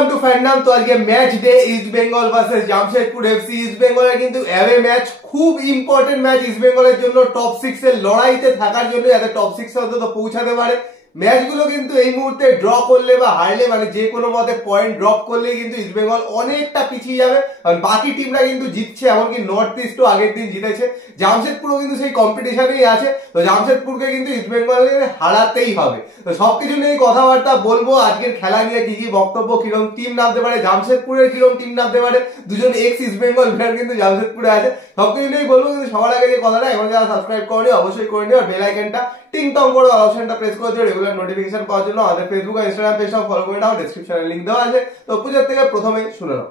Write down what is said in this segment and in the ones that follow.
Welcome to fandom. তো আজকে match day East Bengal versus Jamshedpur FC. East বেঙ্গলের কিন্তু অ্যাওয়ে ম্যাচ, খুব ইম্পর্টেন্ট ম্যাচ ইস্ট বেঙ্গলের জন্য, টপ 6 এর লড়াইতে থাকার জন্য, যাতে টপ 6 এ অন্তত পৌঁছাতে পারে। ম্যাচগুলো কিন্তু এই মুহূর্তে ড্র করলে বা হারলে, মানে যে কোনো মতে পয়েন্ট ড্রপ করলেই কিন্তু ইস্ট বেঙ্গল অনেকটা পিছিয়ে যাবে, কারণ বাকি টিমরা কিন্তু জিতছে, এমনকি নর্থ ইস্টও আগের দিন জিতেছে। জামশেদপুরও কিন্তু সেই কম্পিটিশনেই আছে। তো জামশেদপুরকে কিন্তু ইস্ট বেঙ্গলের হারাতেই হবে। তো সবকিছু নিয়ে কথাবার্তা বলবো, আজকের খেলা নিয়ে কি কি বক্তব্য, কিরকম টিম নামতে পারে, জামশেদপুরের কিরকম টিম নামতে পারে, দুজন এক্স ইস্ট বেঙ্গল প্লেয়ার কিন্তু জামশেদপুরে আছে, সবকিছু নিয়েই বলবো। কিন্তু সবার আগে যে কথাটা, এখন যারা সাবস্ক্রাইব করেনি অবশ্যই করে নিও, আর বেল আইকনটা টিং টং করে অপশনটা প্রেস করে দিও রেগুলার নোটিফিকেশন পাওয়ার জন্য। আমাদের ফেসবুক আর ইনস্টাগ্রাম পেজটাও ফলো করে নাও, ডেসক্রিপশনে লিংক দেওয়া আছে। তো পূজার থেকে প্রথমে শুনে নাও।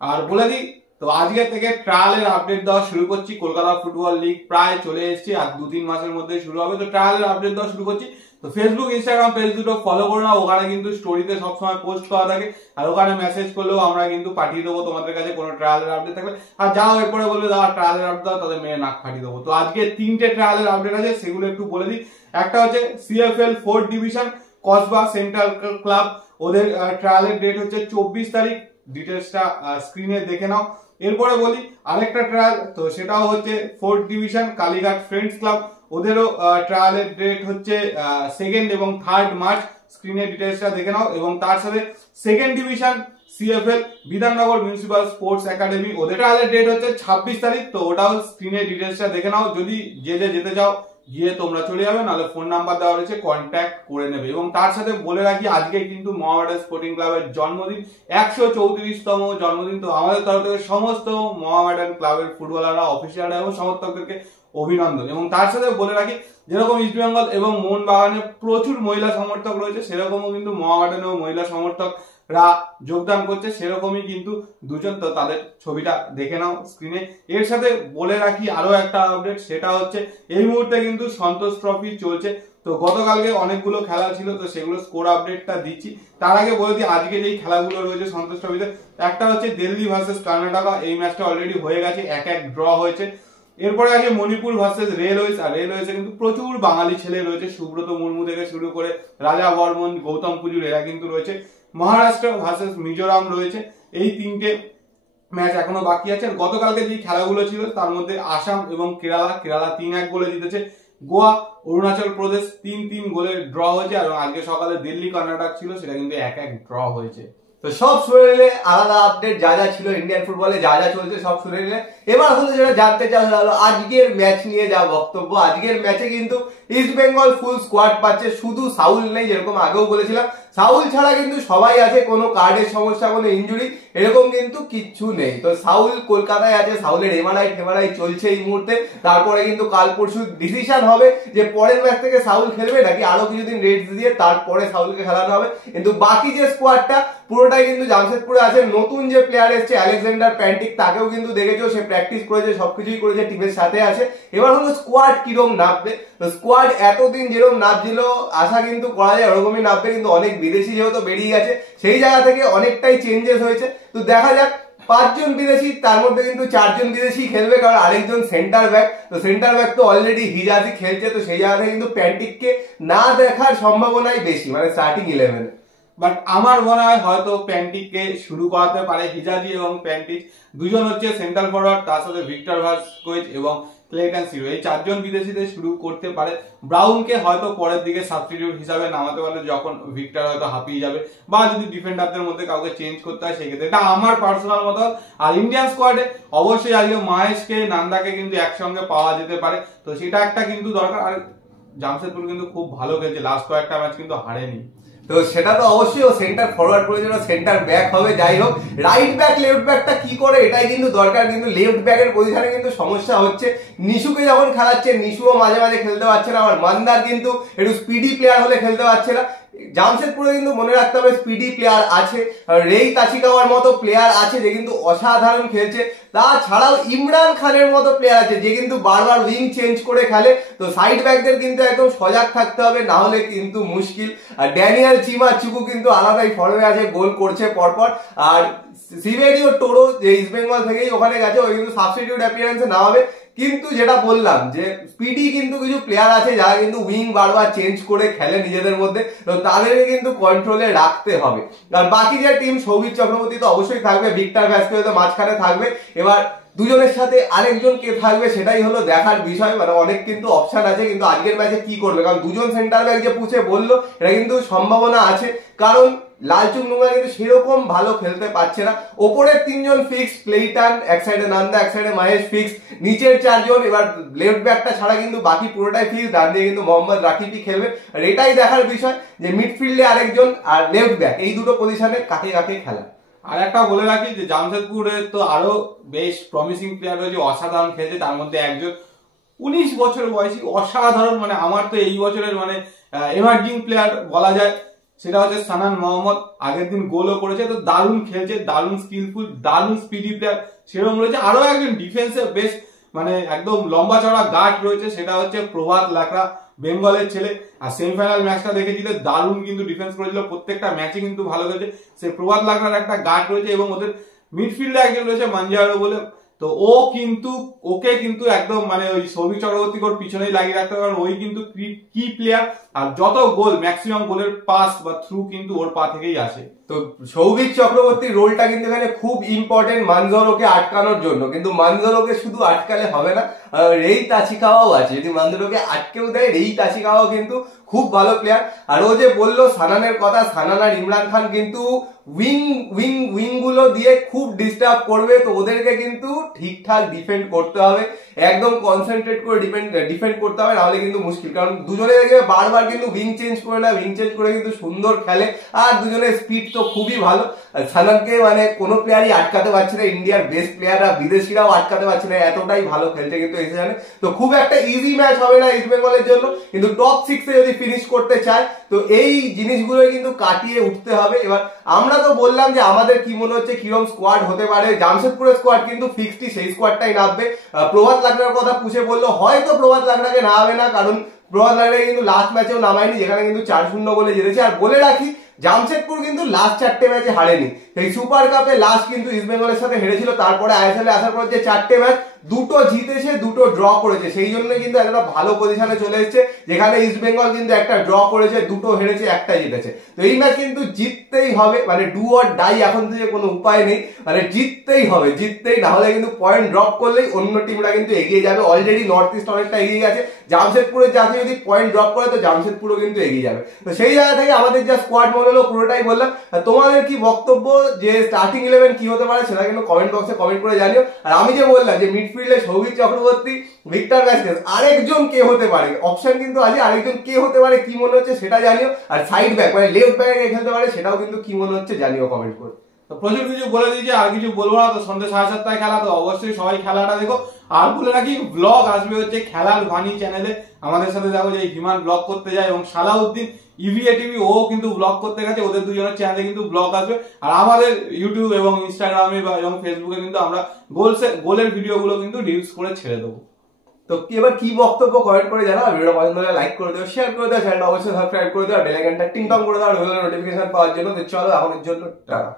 আর বলে দিই, তো আজকে থেকে ট্রায়ালের আপডেট দেওয়া শুরু করছি। কলকাতা ফুটবল লিগ প্রায় চলে এসেছে, আর 2-3 মাসের মধ্যে শুরু হবে। তো ট্রায়ালের আপডেট দেওয়া শুরু করছি। তো ফেসবুক ইনস্টাগ্রাম পেজ দুটো ফলো করে নাও, ওখানে কিন্তু স্টোরিতে সবসময় পোস্ট করা থাকে, আর ওখানে মেসেজ করলেও আমরা কিন্তু পাঠিয়ে দেবো তোমাদের কাছে কোনো ট্রায়ালের আপডেট থাকলে। আর যাও এরপরে বলবে দাও ট্রায়ালের আপডেট দাও, তাদের মেয়ে নাক ফাটিয়ে দেবো। তো আজকে 3টে ট্রায়ালের আপডেট আছে, সেগুলো একটু বলে দিই। একটা হচ্ছে CFL 4th division Kasba central club, ওদের ট্রায়ালের ডেট হচ্ছে 24 তারিখ। ডিটেলসটা স্ক্রিনে দেখে নাও। এরপরে বলি আরেকটা ট্রায়াল, তো সেটাও হচ্ছে 4th division Kalighat friends club, ওদেরও ট্রায়ালের ডেট হচ্ছে 2nd এবং 3rd মার্চ। স্ক্রিনে ডিটেলসটা দেখে নাও। এবং তার সাথে 2nd division CFL Bidhannagar municipal sports academy, ওদের ট্রায়ালের ডেট হচ্ছে 26 তারিখ। তো ওটাও স্ক্রিনে ডিটেলসটা দেখে নাও। যদি যেতে চাও গিয়ে তোমরা চলে যাবে, নাহলে ফোন নাম্বার দেওয়া রয়েছে, কন্ট্যাক্ট করে নেবে। এবং তার সাথে বলে রাখি, আজকে কিন্তু মোহামেডান স্পোর্টিং ক্লাবের জন্মদিন, 134তম জন্মদিন। তো আমাদের তরফ থেকে সমস্ত মোহামেডান ক্লাবের ফুটবলাররা, অফিসিয়ালরা এবং সমর্থকদেরকে অভিনন্দন। এবং তার সাথে বলে রাখি, যেরকম ইস্ট বেঙ্গল এবং মোহনবাগানে প্রচুর মহিলা সমর্থক রয়েছে, সেরকমও কিন্তু মোহামেডানেও মহিলা সমর্থকরা যোগদান করছে, সেরকমই কিন্তু দুজন। তো তাদের ছবিটা দেখে নাও স্ক্রিনে। এর সাথে বলে রাখি আরো একটা আপডেট, সেটা হচ্ছে এই মুহূর্তে কিন্তু সন্তোষ ট্রফি চলছে। তো গতকালকে অনেকগুলো খেলা ছিল, তো সেগুলো স্কোর আপডেটটা দিচ্ছি। তার আগে বলে দিই আজকে যেই খেলাগুলো রয়েছে সন্তোষ ট্রফিতে, একটা হচ্ছে দিল্লি ভার্সেস কর্ণাটকা, এই ম্যাচটা অলরেডি হয়ে গেছে, 1-1 ড্র হয়েছে। এরপরে আছে মণিপুর ভার্সেস রেলওয়েজ, আর রেলওয়েজে কিন্তু প্রচুর বাঙালি ছেলে রয়েছে, সুব্রত মুর্মু থেকে শুরু করে রাজা বর্মন, গৌতম পুজুর, এরা কিন্তু রয়েছে। মহারাষ্ট্র ভার্সেস মিজোরাম রয়েছে। এই 3টে ম্যাচ এখনো বাকি আছে। গতকালকে যে খেলাগুলো ছিল তার মধ্যে আসাম এবং কেরালা 3-1 গোলে জিতেছে। গোয়া অরুণাচল প্রদেশ 3-3 গোলে ড্র হয়েছে। আর আজকে সকালে দিল্লি কর্ণাটক ছিল, সেটা কিন্তু 1-1 ড্র হয়েছে। তো সব শুনে নিলে, আলাদা আপডেট যা যা ছিল ইন্ডিয়ান ফুটবলে যা যা চলছে সব শুনে নিলে। এবার হলো যেটা জানতে চাওয়া হলো আজকের ম্যাচ নিয়ে যা বক্তব্য। আজকের ম্যাচে কিন্তু ইস্ট বেঙ্গল ফুল স্কোয়াড পাচ্ছে, শুধু সাউল নেই, যেরকম আগেও বলেছিলাম। সাউল ছাড়া কিন্তু সবাই আছে, কোনো কার্ডের সমস্যা, কোনো ইনজুরি এরকম কিন্তু কিচ্ছু নেই। তো সাউল কলকাতায় আছে, সাউলের এমআরআই চলছে এই মুহূর্তে। তারপরে কিন্তু কাল পরশু ডিসিশন হবে যে পরের ম্যাচ থেকে সাউল খেলবে নাকি আরো কিছুদিন রেস্ট দিয়ে তারপরে সাউলকে খেলানো হবে। কিন্তু বাকি যে স্কোয়াডটা পুরোটাই কিন্তু জামশেদপুরে আছে। নতুন যে প্লেয়ার এসছে আলেকজান্ডার প্যান্টিক, তাকেও কিন্তু দেখেছো, সে প্র্যাকটিস করেছে, সবকিছুই করেছে, টিমের সাথে আছে। এবার হলো স্কোয়াড কিরকম নামবে। তো স্কোয়াড এতদিন যেরকম নামছিল, আশা কিন্তু করা যায় ওরকমই নামবে, কিন্তু অনেক বিদেশি যেহেতু বেরিয়ে গেছে, সেই জায়গা থেকে অনেকটাই চেঞ্জেস হয়েছে। তো দেখা যাক, 5 জন বিদেশি, তার মধ্যে কিন্তু 4 জন বিদেশি খেলবে, কারণ আরেকজন সেন্টার ব্যাক। তো সেন্টার ব্যাক তো অলরেডি হিজাজি খেলছে, তো সেই জায়গা থেকে কিন্তু প্যান্টিককে না দেখার সম্ভাবনাই বেশি, মানে স্টার্টিং 11-এ। বাট আমার মনে হয় হয়তো প্যান্টিককে শুরু করাতে পারে। হিজাজি এবং প্যান্টিক দুজন হচ্ছে সেন্ট্রাল ফরওয়ার্ড, তার সাথে ভিক্টর ভাস্কুয়েজ এবং ক্লেটন সিরো, এই 4 জন বিদেশিদের শুরু করতে পারে। ব্রাউনকে হয়তো পরের দিকে সাবস্টিটিউট হিসাবে নামাতে পারে, যখন ভিক্টর হয়তো হাঁপিয়ে যাবে, বা যদি ডিফেন্ডারদের মধ্যে কাউকে চেঞ্জ করতে হয় সেক্ষেত্রে। এটা আমার পার্সোনাল মত। আর ইন্ডিয়ান স্কোয়াডে অবশ্যই আজকে মহেশকে, নান্দাকে কিন্তু একসঙ্গে পাওয়া যেতে পারে, তো সেটা একটা কিন্তু দরকার। আর জামশেদপুর কিন্তু খুব ভালো খেলছে, লাস্ট কয়েকটা ম্যাচ কিন্তু হারেনি। তো সেটা তো অবশ্যই, ও সেন্টার ফরওয়ার্ড করেছিল, সেন্টার ব্যাক হবে। যাই হোক, রাইট ব্যাক লেফট ব্যাকটা কি করে এটাই কিন্তু দরকার। কিন্তু লেফট ব্যাকের পজিশনে কিন্তু সমস্যা হচ্ছে। নিশুকে যখন খেলাচ্ছে, নিশুও মাঝে মাঝে খেলতে পারছে না। আমার মান্দার কিন্তু একটু স্পিডি প্লেয়ার হলে খেলতে পারছে না। জামশেদপুরে কিন্তু মনে রাখতে হবে স্পিডি প্লেয়ার আছে, রেই তাচিকাওয়ার মতো প্লেয়ার আছে যে কিন্তু অসাধারণ খেলছে। তাছাড়াও ইমরান খানের মতো প্লেয়ার আছে যে কিন্তু বারবার উইং চেঞ্জ করে খেলে। তো সাইড ব্যাকদের কিন্তু একদম সজাগ থাকতে হবে, না হলে কিন্তু মুশকিল। আর ড্যানিয়েল চিমাচুকু কিন্তু আলাদাই ফর্মে আছে, গোল করছে পরপর। আর সিভেরিও টোরো যে ইস্ট বেঙ্গল থেকেই ওখানে গেছে, ওই কিন্তু সাবস্টিটিউট অ্যাপিয়ারেন্সে নামাবে। কিন্তু যেটা বললাম যে স্পিডি কিন্তু কিছু প্লেয়ার আছে যারা কিন্তু উইং বারবার চেঞ্জ করে খেলে নিজেদের মধ্যে, তো তাদেরকে কিন্তু কন্ট্রোলে রাখতে হবে। আর বাকি যে টিম, সৌভিক চক্রবর্তী তো অবশ্যই থাকবে, ভিক্টর ভ্যাসকেজ তো মাঝখানে থাকবে। এবার দুজনের সাথে আরেকজন কে থাকবে সেটাই হলো দেখার বিষয়। মানে অনেক কিন্তু অপশন আছে, কিন্তু আজকের ম্যাচে কি করবে, কারণ দুজন সেন্টার ব্যাক যে পুছে বললো এটা কিন্তু সম্ভাবনা আছে, কারণ লালচুং নোংরা কিন্তু সেরকম ভালো খেলতে পারছে না। ওপরের তিনজন ফিক্স, ক্লেইটন এক সাইডে, নান্দা এক সাইডে, মাহেশ ফিক্স, নিচের চারজন। এবার লেফট ব্যাকটা ছাড়া কিন্তু বাকি পুরোটাই ফিক্স, ডান দিয়ে কিন্তু মোহাম্মদ রাকিবই খেলবে। আর এটাই দেখার বিষয় যে মিডফিল্ডে আরেকজন আর লেফট ব্যাক এই দুটো পজিশনে কাকে কাকে খেলা। আর একটা বলে রাখি যে জামশেদপুরের তো আরো বেশ প্রমিসিং প্লেয়ার রয়েছে, অসাধারণ খেলছে। তার মধ্যে একজন 19 বছর বয়সী অসাধারণ, মানে আমার তো এই বছরের মানে এমার্জিং প্লেয়ার বলা যায়, সেটা হচ্ছে সানান মোহাম্মদ। আগের দিন গোলও করেছে, তো দারুণ খেলছে, দারুণ স্কিলফুল, দারুণ স্পিডি প্লেয়ার সেরকম রয়েছে। আরো একজন ডিফেন্সে বেশ মানে একদম লম্বা চড়া গার্ড রয়েছে, সেটা হচ্ছে প্রভাত লাকড়া, বেঙ্গলের ছেলে। আর সেমিফাইনাল ম্যাচটা দেখেছিল, দারুণ কিন্তু ডিফেন্স করেছিল, প্রত্যেকটা ম্যাচে কিন্তু ভালো খেলেছে। সেই প্রভাত লাকড়ার একটা গার্ড রয়েছে, এবং ওদের মিডফিল্ডে একজন রয়েছে মানজারো বলে, তো ওকে কিন্তু একদম মানে ওই সৌভিক চক্রবর্তী ওর পিছনেই লাগিয়ে রাখতে হবে, কারণ ওই কিন্তু কি প্লেয়ার, আর যত গোল ম্যাক্সিমাম গোলের পাস বা থ্রু কিন্তু ওর পা থেকেই আসে। তো সৌভিক চক্রবর্তীর রোলটা কিন্তু এখানে খুব ইম্পর্টেন্ট মানজোরোকে আটকানোর জন্য, কিন্তু মানজোরোকে শুধু আটকালে হবে না, রেই তাচিকাওয়াও আছে, যদি মানজোরোকে আটকেও দেয় রেই তাচিকাওয়াও কিন্তু খুব ভালো প্লেয়ার। আর ও যে বললো সানানের কথা, সানান আর ইমরান খান কিন্তু উইং গুলো দিয়ে খুব ডিস্টার্ব করবে, তো ওদেরকে কিন্তু ঠিকঠাক ডিফেন্ড করতে হবে, একদম কনসেন্ট্রেট করে ডিফেন্ড করতে হবে, নাহলে কিন্তু মুশকিল। কারণ দুজনে দেখবে বারবার কিন্তু উইং চেঞ্জ করে না, উইং চেঞ্জ করে কিন্তু সুন্দর খেলে, আর দুজনের স্পিড তো খুবই ভালো। সানানকে মানে কোনো প্লেয়ারই আটকাতে পারছে না, ইন্ডিয়ার বেস্ট প্লেয়াররা বিদেশিরাও আটকাতে পারছে না, এতটাই ভালো খেলতে কিন্তু এসে জানে। তো খুব একটা ইজি ম্যাচ হবে না ইস্ট বেঙ্গলের জন্য, কিন্তু টপ 6-এ যদি ফিনিশ করতে চায় তো এই জিনিসগুলো কিন্তু কাটিয়ে উঠতে হবে। এবার আমরা তো বললাম যে আমাদের কি মনে হচ্ছে কিরকম স্কোয়াড হতে পারে, জামশেদপুরের স্কোয়াড কিন্তু ফিক্সডই, সেই স্কোয়াডটাই নামবে। প্রভাত লাকড়ার কথা পুষে বললো, হয়তো প্রভাত লাকড়াকে নামাবে না, কারণ প্রভাত লাকড়াকে কিন্তু লাস্ট ম্যাচেও নামায়নি, যেখানে কিন্তু 4-0 বলে জিতেছে। আর বলে রাখি জামশেদপুর কিন্তু লাস্ট 4টে ম্যাচে হারেনি, এই সুপার কাপে লাস্ট কিন্তু ইস্ট বেঙ্গলের সাথে হেরেছিল, তারপরে আইএসএল আসার পর যে 4টে ম্যাচ দুটো জিতেছে, দুটো ড্র করেছে, সেই জন্য কিন্তু একটা ভালো পজিশনে চলে এসেছে, যেখানে ইস্ট বেঙ্গল কিন্তু একটা ড্র করেছে, দুটো হেরেছে, একটা জিতেছে। তো এই ম্যাচ কিন্তু জিততেই হবে, মানে ডু অর ডাই, এখন থেকে কোনো উপায় নেই, মানে জিততেই হবে, জিততেই, না হলে কিন্তু পয়েন্ট ড্রপ করলেই অন্য টিমরা কিন্তু এগিয়ে যাবে। অলরেডি নর্থ ইস্ট অনেকটা এগিয়ে গেছে, জামশেদপুরের যাতে যদি পয়েন্ট ড্রপ করে তো জামশেদপুরও কিন্তু এগিয়ে যাবে। তো সেই জায়গা থেকে আমাদের যা স্কোয়াড মনে হলো পুরোটাই বললাম। তোমাদের কি বক্তব্য, যে স্টার্টিং 11 কি হতে পারে সেটা কিন্তু কমেন্ট বক্সে কমেন্ট করে জানিও। আর আমি যে বললাম যে মিডফিল্ডে সৌভিক চক্রবর্তী, ভিক্টর ভ্যাসকেজ, আরেকজন কে হতে পারে, অপশন কিন্তু আছে, আরেকজন কে হতে পারে কি মনে হচ্ছে সেটা জানিও। আর সাইড ব্যাক মানে লেফট ব্যাকে খেলতে পারে সেটাও কিন্তু কি মনে হচ্ছে জানিও কমেন্ট করে। তো প্রচুর কিছু বলে দিয়েছি, আর কিছু বলবো না। তো সন্ধ্যে 7:30 খেলা, তো অবশ্যই সবাই খেলাটা দেখো। আর বলে রাখি ব্লগ আসবে হচ্ছে খেলার ভানি চ্যানেলে, আমাদের সাথে দেখো যে হিমান ব্লগ করতে যায়, এবং সালাউদ্দিন ইভিএ টিভি ও কিন্তু ব্লগ করতে গেছে, ওদের দুজনের চ্যানেলে কিন্তু ব্লগ আসবে। আর আমাদের ইউটিউব এবং ইনস্টাগ্রামে এবং ফেসবুকে কিন্তু আমরা গোলের ভিডিওগুলো কিন্তু রিলস করে ছেড়ে দেবো। তো এবার কি বক্তব্য কমেন্ট করে জানাও, ভিডিও পছন্দ হলে লাইক করে দিও, শেয়ার করে দিও, চ্যানেলটা অবশ্যই সাবস্ক্রাইব করে দিও, আর বেল আইকনটা টিং টং করে দাও নোটিফিকেশন পাওয়ার জন্য। তো চলো এখনের জন্য টাটা।